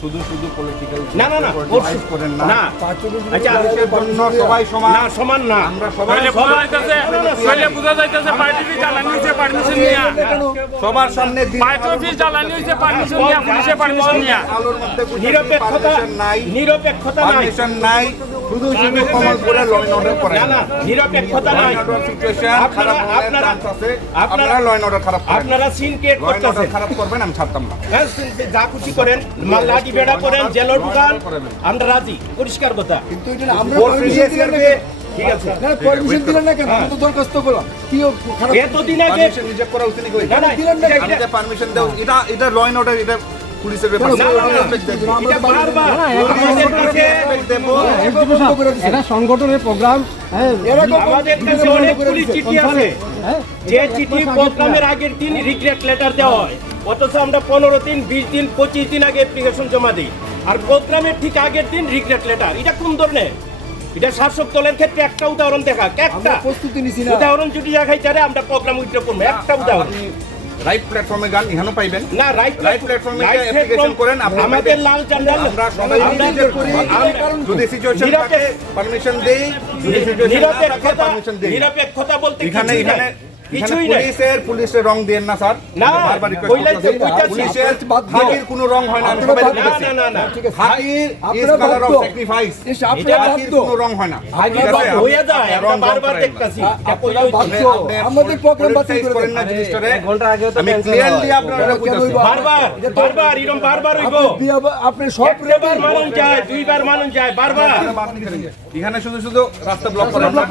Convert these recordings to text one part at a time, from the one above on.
শুধু শুধু পলিটিক্যাল না না না করেন না। না। আচ্ছা জন্য সবাই সমান। না সমান না। আমরা সবাই বোঝা যাইতেছে তাহলে বোঝা যাইতেছে পার্টিতে জ্বালানি হয়েছে পারমিশন নিয়ে সবার সামনে দিন। জ্বালানি হয়েছে পারমিশন নিয়ে পুলিশে পারমিশন নিয়ে। নিরপেক্ষতা নাই। নিরপেক্ষতা নাই। পারমিশন নাই। শুধু শুধু কমলপুরে ল অ্যান্ড অর্ডার করেন না নিরপেক্ষতা নাই সিচুয়েশন আপনারা খারাপ আপনারা আপনারা আপনারা অর্ডার খারাপ আপনারা সিন ক্রিয়েট করতেছেন। খারাপ করবেন আমি ছাড়তাম না। হ্যাঁ, যা খুশি করেন। লাঠি বেড়া করেন জেলর ঢুকান আমরা রাজি পরিষ্কার কথা। কিন্তু এটা আমরা? ঠিক আছে। না, permission দিলেন না কেন? আমি তো দরখাস্ত করলাম। কি খারাপ? এতদিন আগে পারমিশন রিজেক্ট করা উচিত না না দিলেন না, আমি যে পারমিশন দেও। এটা এটা ল অর্ডার এটা পুলিশের ব্যাপার এটা সংগঠনের প্রোগ্রাম হ্যাঁ। আমাদের কাছে অনেক পুলিশ চিঠি আছে। হ্যাঁ। যে চিঠি প্রোগ্রামের আগের দিন রিগ্রেট লেটার দেওয়া হয়। অথচ আমরা পনেরো দিন বিশ দিন পঁচিশ দিন আগে অ্যাপ্লিকেশন জমা দিই। আর প্রোগ্রামের ঠিক আগের দিন রিগ্রেট লেটার এটা কোন ধরনের? এটা শাসক দলের ক্ষেত্রে একটা উদাহরণ দেখা। একটা প্রস্তুতি উদাহরণ যদি দেখাই তাহলে আমরা প্রোগ্রাম উইথড্র করব। একটা উদাহরণ। রাইট প্ল্যাটফর্মে গান এখানেও পাইবেন না রাইট রাইট প্ল্যাটফর্মে অ্যাপ্লিকেশন করেন, আমাদের। লাল চ্যানেল আমরা সবাই আমরা- করি যদি সিচুয়েশন থাকে পারমিশন দেই যদি সিচুয়েশন নিরপেক্ষতা বলতে এখানে। এখানে কিছুই নাই। পুলিশের পুলিশের রং দেন না স্যার। না, বারবার কইলাই তো, পুলিশের। হাতির কোনো রং হয় না সবাই না না না না হাতির ইজ কালার অফ স্যাক্রিফাইস হাতির কোনো রং হয় না। আগে বাদ হয়ে যায় আমরা বারবার দেখতাছি। আমাদের program বাতিল করে দেন। না জিনিসটারে। ঘণ্টা আগেও তো আমি ক্লিয়ারলি আপনারা বুঝাচ্ছি। বারবার বারবার এরকম বারবার হইব। আপনি সব মানুষ যায় দুইবার মানুষ যায় বারবার। এখানে শুধু শুধু রাস্তা ব্লক রাস্তা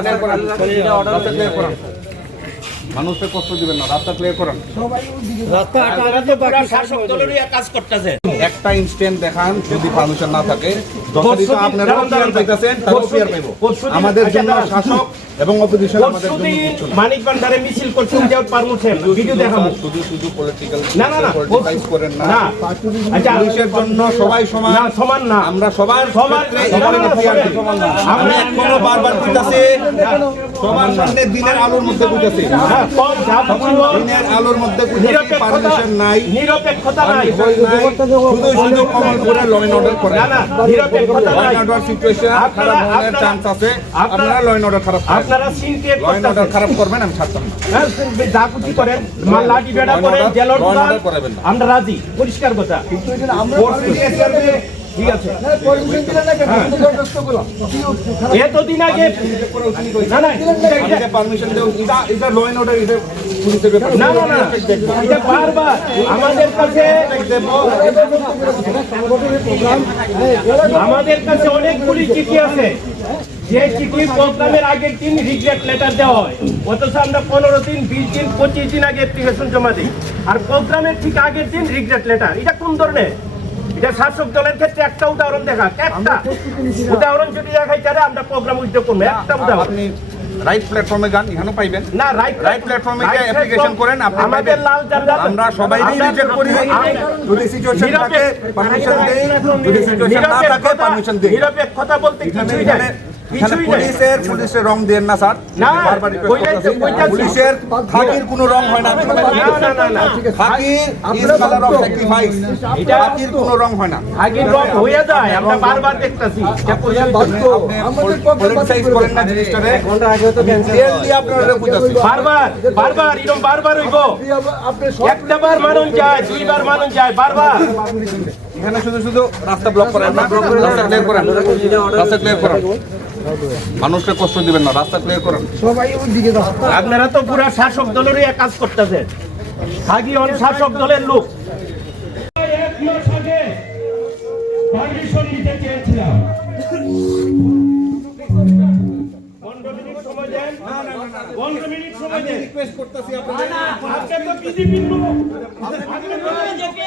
ক্লিয়ার করেন। মানুষকে কষ্ট দিবেন না রাস্তা ক্লিয়ার করেন। কাজ করতেছে একটা ইনস্ট্যান্ট দেখান যদি পারমিশন না থাকে যথারীতি আপনারাও ক্লিয়ার পাইতেছেন তারাও ক্লিয়ার পাইব। আমাদের আচ্ছা, জন্য শাসক এবং অপোজিশন আমাদের জন্য। মানিক ভান্ডারে মিছিল করছেন যে পারমুছেন ভিডিও দেখাবো। শুধু শুধু পলিটিক্যাল না না না পলিটিকাইজ করেন না। আচ্ছা পুলিশের জন্য সবাই সমান। না সমান না। আমরা সবার সমান। আমরা এখনও বারবার কইতাছি সবার সামনে দিনের আলোর মধ্যে কইতাছি। দিনের আলোর মধ্যে পারমিশন নাই নিরপেক্ষতা নাই। শুধু শুধু কমলপুরে ল অ্যান্ড অর্ডার করেন না না নিরপেক্ষতা নাই। অর্ডার সিচুয়েশন খারাপ আপনারা- হওয়ার চান্স আছে। আপনারা- আপনারা ল অ্যান্ড অর্ডার খারাপ আপনারা সিন ল অ্যান্ড অর্ডার খারাপ করবেন আমি ছাড়তাম না। হ্যাঁ, যা করেন লাঠি বেড়া করেন জেলর। আমরা রাজি পরিষ্কার কথা। কিন্তু আমরা ঠিক আছে। খারাপ? এতদিন আগে না না। আমি পারমিশন দেব এটা এটা ল অ্যান্ড অর্ডার এটা পুলিশের ব্যাপার। না না না। এটা বারবার। আমাদের কাছে আমাদের কাছে অনেকগুলি চিঠি আছে। যে চিঠি প্রোগ্রামের আগের দিন রিগ্রেট লেটার দেওয়া হয়। অথচ আমরা পনেরো দিন বিশ দিন পঁচিশ দিন আগে অ্যাপ্লিকেশন জমা দিই। আর প্রোগ্রামের ঠিক আগের দিন রিগ্রেট লেটার এটা কোন ধরনের? এটা শাসক দলের ক্ষেত্রে একটা উদাহরণ দেখা একটা। উদাহরণ যদি দেখাই তাহলে আমরা প্রোগ্রাম উদ্যোগ করব। একটা উদাহরণ। রাইট প্ল্যাটফর্মে গান এখানেও পাইবেন। না রাইট রাইট প্ল্যাটফর্মে গিয়ে অ্যাপ্লিকেশন করেন আপনি আমাদের লাল আমরা সবাই রিজেক্ট করি। যদি সিচুয়েশন থাকে পারমিশন দেই। যদি সিচুয়েশন না থাকে পারমিশন দেই। নিরপেক্ষতা বলতে কিছুই নাই। এখানে পুলিশের পুলিশের রং দেন না স্যার। বারবার। পুলিশের হাতির কোনো রং হয় না। হাতির ইজ কালার অফ স্যাক্রিফাইস এটা- কোনো রং হয় না। আগে রং হয়ে যায় আমরা বারবার দেখতাছি। পলিটিসাইজ করেন না জিনিসটারে। ক্লিয়ারলি আপনারা বুঝাচ্ছি বারবার। বারবার বারবার এরকম বারবার হইব। একটা বার মানুষ যায় দুইবার মানুষ যায় বারবার। এখানে শুধু শুধু রাস্তা ব্লক করেন না রাস্তা ক্লিয়ার করেন। রাস্তা ক্লিয়ার করেন। মানুষকে কষ্ট দিবেন না রাস্তা ক্লিয়ার করেন। সবাই ওই দিকে যাও। আপনারা তো পুরা শাসক দলেরই এক কাজ করতেছেন। থাকি অন শাসক দলের লোক। এক মাস আগে পারমিশন নিতে চেয়েছিলাম পনেরো মিনিট সময় দেন পনেরো মিনিট সময় দেন রিকোয়েস্ট করতেছি আপনি তো বিজেপির লোক। আপনি তো বিজেপি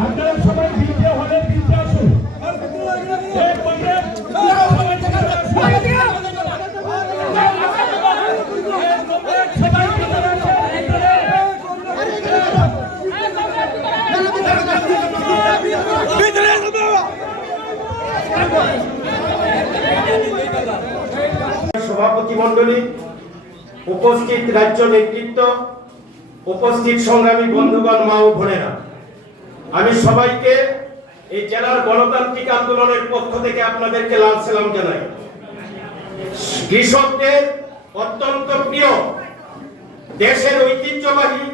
আপনারা সবাই দ্বিতীয় হলে দ্বিতীয় আসুন Thank you. চালায় মণ্ডলী, উপস্থিত রাজ্য নেতৃত্ব, উপস্থিত সংগ্রামী বন্ধুগণ মা ও বোনেরা। আমি সবাইকে এই জেলার গণতান্ত্রিক আন্দোলনের পক্ষ থেকে আপনাদেরকে লাল সালাম জানাই। কৃষকদের অত্যন্ত প্রিয়, দেশের ঐতিহ্যবাহী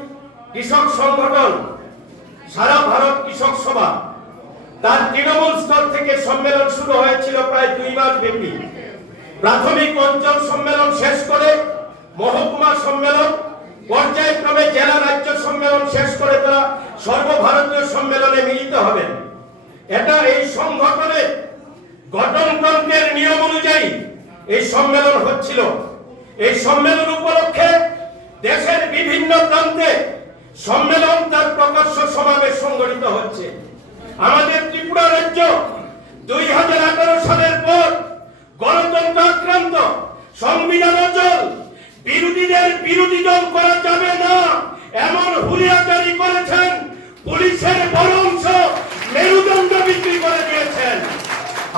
কৃষক সংগঠন সারা ভারত কৃষক সভা। তার তৃণমূল স্তর থেকে সম্মেলন শুরু হয়েছিল প্রায় দুই মাস ব্যাপী। প্রাথমিক অঞ্চল সম্মেলন শেষ করে মহকুমা সম্মেলন, পর্যায়ক্রমে জেলা রাজ্য সম্মেলন শেষ করে তারা সর্বভারতীয় সম্মেলনে মিলিত হবেন। এটা এই সংগঠনের গঠনতন্ত্রের নিয়ম অনুযায়ী এই সম্মেলন হচ্ছিল। এই সম্মেলন উপলক্ষে দেশের বিভিন্ন প্রান্তে সম্মেলন তার প্রকাশ্য সমাবেশ সংগঠিত হচ্ছে। আমাদের ত্রিপুরা রাজ্য দুই হাজার আঠারো সালের পর গণতন্ত্র আক্রান্ত সংবিধান অচল বিরোধীদের বিরোধী দল করা যাবে না। এমন হুলিয়া জারি করেছেন, পুলিশের বড় অংশ মেরুদণ্ড বিক্রি করে দিয়েছেন।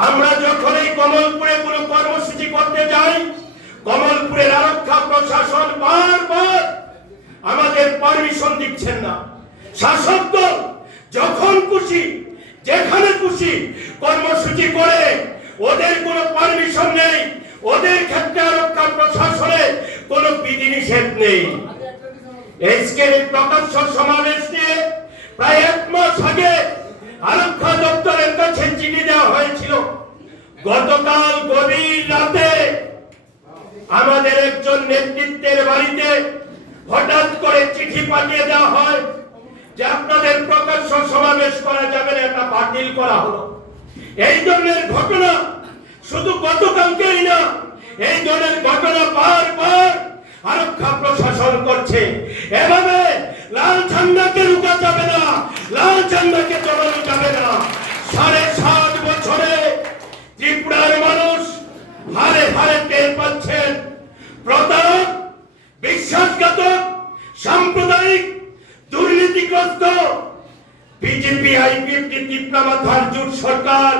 আমরা যখন এই কমলপুরে কোনো কর্মসূচি করতে যাই, কমলপুরের আরক্ষা প্রশাসন বারবার আমাদের পারমিশন দিচ্ছেন না। শাসক দল যখন খুশি, যেখানে খুশি, কর্মসূচি করে ওদের কোনো পারমিশন নেই। ওদের ক্ষেত্রে আরক্ষা প্রশাসনে কোনো বিধিনিষেধ নেই। এই প্রকাশ্য সমাবেশ নিয়ে প্রায় এক মাস আগে আরক্ষা দপ্তরের কাছে চিঠি দেওয়া হয়েছিল। গতকাল গভীর রাতে আমাদের একজন নেতৃত্বের বাড়িতে হঠাৎ করে চিঠি পাঠিয়ে দেওয়া হয় যে আপনাদের প্রকাশ্য সমাবেশ করা যাবে না, এটা বাতিল করা হলো। এই ধরনের ঘটনা শুধু গতকালকেই না, এই ধরনের ঘটনা বারবার আরক্ষা প্রশাসন করছে। এভাবে লাল ঝান্ডাকে রুকা যাবে না, লাল ঝান্ডাকে চড়ানো যাবে না। সাড়ে সাত বছরে ত্রিপুরার মানুষ হারে হারে বিজেপি আইপিএফটি ত্রিপুরা ধারজুট জোট সরকার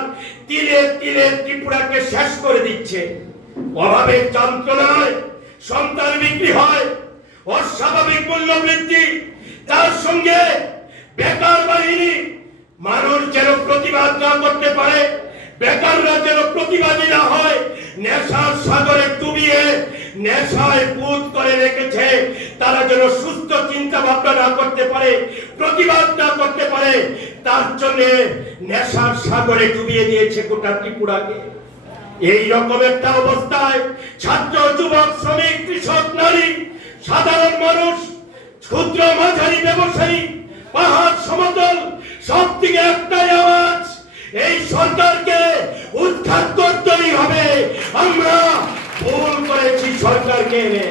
তিলে তিলে ত্রিপুরাকে শেষ করে দিচ্ছে। অভাবের যন্ত্রণায় সন্তান বিক্রি হয়, অস্বাভাবিক মূল্য বৃদ্ধি, তার সঙ্গে বেকার বাহিনী মানুষ যেন প্রতিবাদ না করতে পারে। বেকাররা যেন প্রতিবাদী না হয়, নেশার সাগরে ডুবিয়ে, নেশায় পুত করে রেখেছে, তারা যেন সুস্থ চিন্তা ভাবনা না করতে পারে, প্রতিবাদ না করতে পারে, তার জন্য নেশার সাগরে ডুবিয়ে দিয়েছে গোটা ত্রিপুরাকে। এই রকম একটা অবস্থায় ছাত্র, যুবক, শ্রমিক, কৃষক, নারী, সাধারণ মানুষ, ক্ষুদ্র মাঝারি ব্যবসায়ী, পাহাড়, সমতল সব দিকে একটাই আওয়াজ এই সরকারকে উৎখাত করতেই হবে। আমরা ভুল করেছি সরকারকে এনে।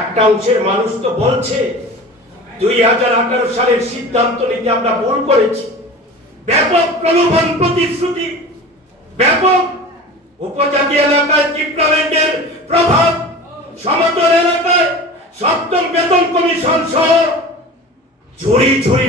একটা অংশের মানুষ তো বলছে, দুই হাজার আঠারো সালের সিদ্ধান্ত নিতে আমরা ভুল করেছি। ব্যাপক প্রলোভন প্রতিশ্রুতি, ব্যাপক উপজাতি এলাকায় টিপ্রামেন্টের প্রভাব, সমতল এলাকায় সপ্তম বেতন কমিশন সহ ঝুড়ি ঝুড়ি